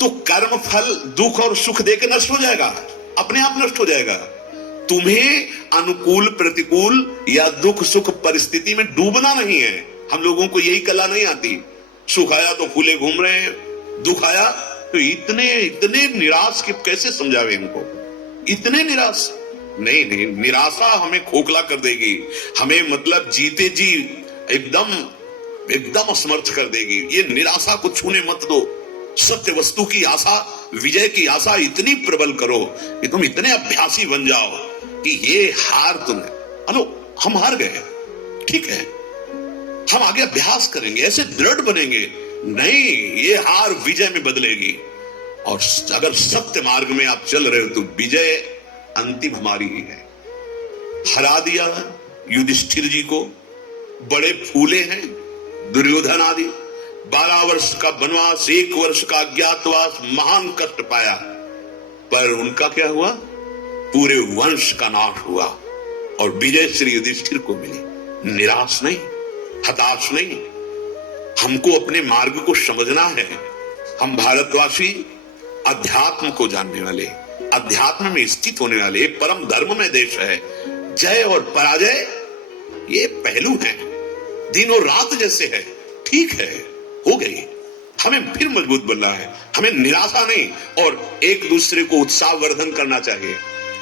तो कर्म फल दुख और सुख देकर नष्ट हो जाएगा, अपने आप नष्ट हो जाएगा। तुम्हें अनुकूल प्रतिकूल या दुख सुख परिस्थिति में डूबना नहीं है। हम लोगों को यही कला नहीं आती। सुख आया तो फूले घूम रहे हैं, दुख आया तो इतने इतने निराश कि कैसे समझावे इनको। इतने निराश नहीं, नहीं, निराशा हमें खोखला कर देगी, हमें मतलब जीते जी एकदम एकदम असमर्थ कर देगी। ये निराशा को छूने मत दो। सत्य वस्तु की आशा, विजय की आशा इतनी प्रबल करो कि तुम इतने अभ्यासी बन जाओ कि ये हार तुम्हें, हेलो हम हार गए, ठीक है, हम आगे अभ्यास करेंगे, ऐसे दृढ़ बनेंगे, नहीं ये हार विजय में बदलेगी। और अगर सत्य मार्ग में आप चल रहे हो तो विजय अंतिम हमारी ही है। हरा दिया युधिष्ठिर जी को, बड़े फूले हैं दुर्योधन आदि, 12 वर्ष का वनवास, 1 वर्ष का अज्ञातवास, महान कष्ट पाया, पर उनका क्या हुआ? पूरे वंश का नाश हुआ और विजय श्री युधिष्ठिर को मिली। निराश नहीं, हताश नहीं, हमको अपने मार्ग को समझना है। हम भारतवासी अध्यात्म को जानने वाले, अध्यात्म में स्थित होने वाले, परम धर्म में देश है। जय और पराजय ये पहलू हैं, दिन और रात जैसे है, ठीक है, हो गई। हमें फिर मजबूत बनना है, हमें निराशा नहीं, और एक दूसरे को उत्साहवर्धन करना चाहिए।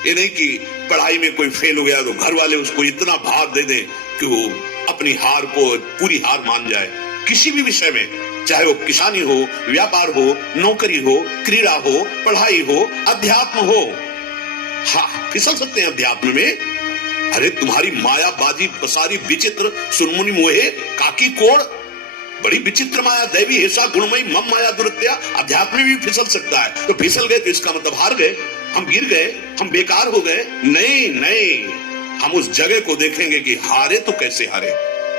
ये नहीं कि पढ़ाई में कोई फेल हो गया तो घर वाले उसको इतना भार दे दें कि वो अपनी हार को पूरी हार मान जाए। किसी भी विषय में, चाहे वो किसानी हो, व्यापार हो, नौकरी हो, क्रीड़ा हो, पढ़ाई हो, अध्यात्म हो, हाँ फिसल सकते हैं अध्यात्म में। अरे तुम्हारी माया बाजी पसारी विचित्र, सुनमुनि मोहे काकी कोड़, बड़ी विचित्र माया, दैवी ऐसा गुणमयी मम माया दुरत्या, अध्यात्म में भी फिसल सकता है। तो फिसल गए तो इसका मतलब हार गए, हम गिर गए, हम बेकार हो गए। नहीं नहीं, हम उस जगह को देखेंगे कि हारे तो कैसे हारे,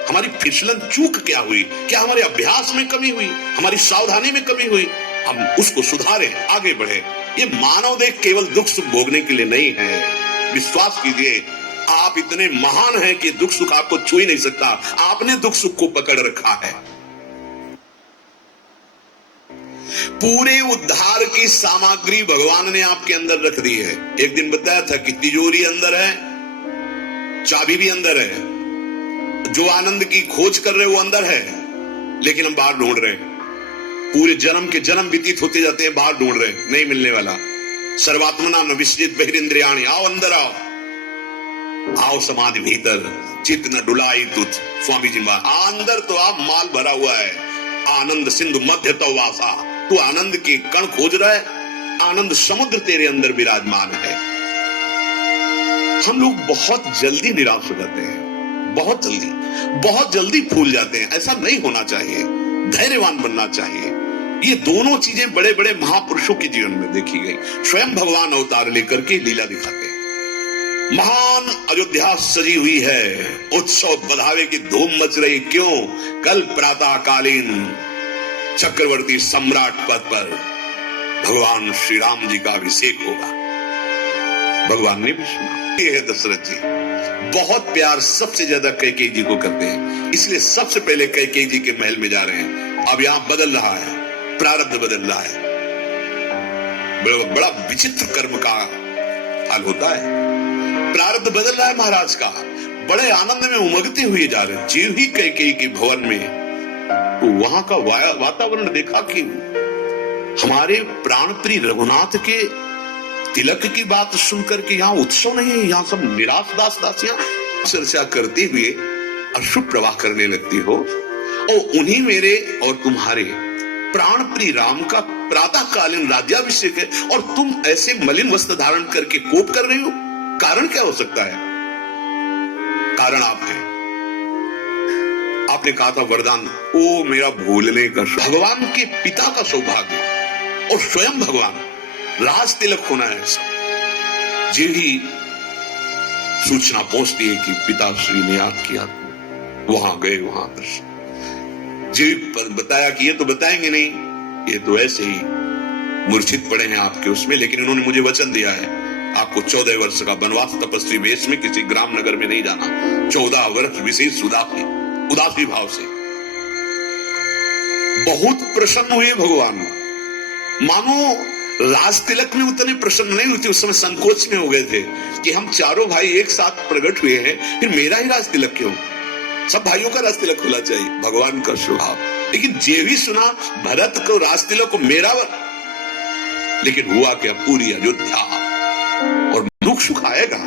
हमारी फिसलन चूक क्या हुई, क्या हमारे अभ्यास में कमी हुई, हमारी सावधानी में कमी हुई, हम उसको सुधारें, आगे बढ़े। ये मानव देह केवल दुख सुख भोगने के लिए नहीं है। विश्वास कीजिए, आप इतने महान हैं कि दुख सुख आपको छू ही नहीं सकता। आपने दुख सुख को पकड़ रखा है। पूरे उद्धार की सामग्री भगवान ने आपके अंदर रख दी है। एक दिन बताया था कि तिजोरी अंदर है, चाबी भी अंदर है, जो आनंद की खोज कर रहे वो अंदर है, लेकिन हम बाहर ढूंढ रहे हैं। पूरे जन्म के जन्म व्यतीत होते जाते हैं, बाहर ढूंढ रहे हैं, नहीं मिलने वाला। सर्वात्मना न विसर्जित बहिरिंद्रियाणि, आओ अंदर आओ, आओ समाधि भीतर, चित्त न डुलाई तुझ, स्वामी जी अंदर तो आप माल भरा हुआ है। आनंद सिंधु मध्य तो वासा, तू आनंद के कण खोज रहा है, आनंद समुद्र तेरे अंदर विराजमान है। हम लोग बहुत जल्दी निराश हो जाते हैं, बहुत जल्दी फूल जाते हैं। ऐसा नहीं होना चाहिए, धैर्यवान बनना चाहिए। ये दोनों चीजें बड़े बड़े महापुरुषों के जीवन में देखी गई। स्वयं भगवान अवतार लेकर के लीला दिखाते हैं। महान अयोध्या सजी हुई है, उत्सव बधावे की धूम मच रही। क्यों? कल प्रातः कालीन चक्रवर्ती सम्राट पद पर भगवान श्री राम जी का अभिषेक होगा। भगवान ने भी सुना। ये है दशरथ जी, बहुत प्यार सबसे ज्यादा कैकेयी जी को करते हैं, इसलिए सबसे पहले कैकेयी जी के महल में जा रहे हैं। अब यहां बदल रहा है, प्रारब्ध बदल रहा है। बड़ा विचित्र कर्म का हाल होता है। प्रारब्ध बदल रहा है महाराज का, बड़े आनंद में उमगते हुए जा रहे हैं। जीव ही कैकेयी के भवन में, तो वहां का वातावरण देखा कि हमारे प्राण प्रिय रघुनाथ के तिलक की बात सुनकर के यहाँ उत्सव नहीं है, यहाँ सब निराश दास दासियां चर्चा करते हुए अश्रु प्रवाह करने लगती हो। और उन्हीं मेरे और तुम्हारे प्राण प्रिय राम का प्रातःकालीन राज्याभिषेक है, और तुम ऐसे मलिन वस्त्र धारण करके कोप कर रहे हो। कारण क्या हो सकता है? कारण आप हैं। आपने कहा था वरदान, ओ मेरा भूलने का, भगवान के पिता का सौभाग्य और स्वयं भगवान, राज तिलक होना है। सब जी ही सूचना पहुंचती है कि पिताश्री ने याद किया, वहां गए, वहां दर्शन जी पर बताया कि ये तो बताएंगे नहीं, ये तो ऐसे ही मूर्छित पड़े हैं आपके उसमें, लेकिन इन्होंने मुझे वचन दिया है आपको 14 वर्ष का वनवास तपस्वी वेश में किसी ग्राम नगर में नहीं जाना। 14 वर्ष विशेष उदासी भाव से बहुत प्रसन्न हुए भगवान, मानो राज तिलक में उतने प्रसन्न नहीं हुए थे, उस समय संकोच में हो गए थे कि हम चारों भाई एक साथ प्रकट हुए हैं, फिर मेरा ही राज तिलक क्यों? सब भाइयों का राज तिलक होना चाहिए, भगवान का स्वभाव। लेकिन जे भी सुना भरत को राज तिलक को मेरा, लेकिन हुआ क्या, पूरी अयोध्या। और दुख सुख आएगा,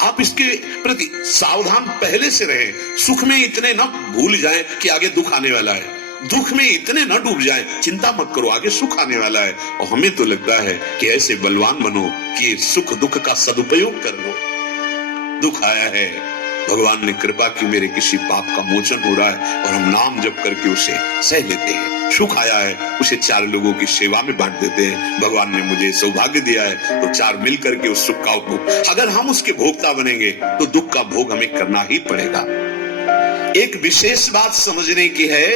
आप इसके प्रति सावधान पहले से रहें। सुख में इतने न भूल जाएं कि आगे दुख आने वाला है, दुख में इतने न डूब जाएं, चिंता मत करो आगे सुख आने वाला है। और हमें तो लगता है कि ऐसे बलवान बनो कि सुख दुख का सदुपयोग कर लो। दुख आया है, भगवान ने कृपा की, मेरे किसी पाप का मोचन हो रहा है और हम नाम जप करके उसे सह लेते हैं। सुख आया है, उसे 4 लोगों की सेवा में बांट देते हैं। भगवान ने मुझे सौभाग्य दिया है तो 4 मिल करके उस सुख का उपभोग, अगर हम उसके भोक्ता बनेंगे तो दुख का भोग हमें करना ही पड़ेगा। एक विशेष बात समझने की है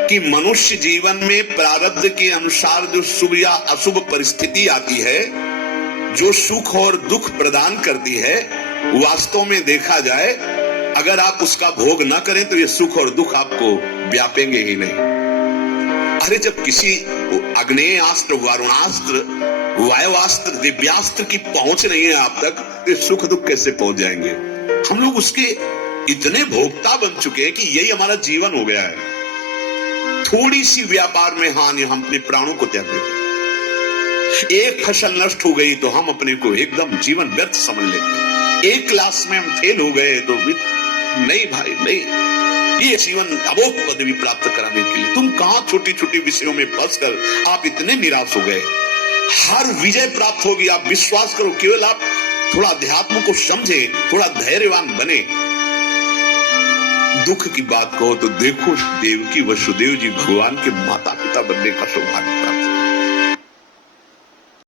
कि मनुष्य जीवन में प्रारब्ध के अनुसार जो शुभ या अशुभ परिस्थिति आती है, जो सुख और दुख प्रदान करती है, वास्तव में देखा जाए अगर आप उसका भोग न करें तो ये सुख और दुख आपको व्यापेंगे ही नहीं। अरे जब किसी अग्नेयास्त्र, वरुणास्त्र, वायुवास्त्र, दिव्यास्त्र की पहुंच नहीं है आप तक, तो सुख दुख कैसे पहुंच जाएंगे? हम लोग उसके इतने भोक्ता बन चुके हैं कि यही हमारा जीवन हो गया है। थोड़ी सी व्यापार में हानि, हम अपने प्राणों को त्याग देते हैं। एक फसल नष्ट हो गई तो हम अपने को एकदम जीवन व्यर्थ समझ लेते हैं। एक क्लास में हम फेल हो गए तो नहीं भाई नहीं, ये जीवन अबोध पदवी प्राप्त कराने के लिए तुम कहां छोटी छोटी विषयों में फंसकर आप इतने निराश हो गए। हर विजय प्राप्त होगी, आप विश्वास करो। केवल आप थोड़ा अध्यात्म को समझे, थोड़ा धैर्यवान बने। दुख की बात कहो तो देखो, देवकी वसुदेव जी भगवान के माता पिता बनने का सौभाग्य प्राप्त।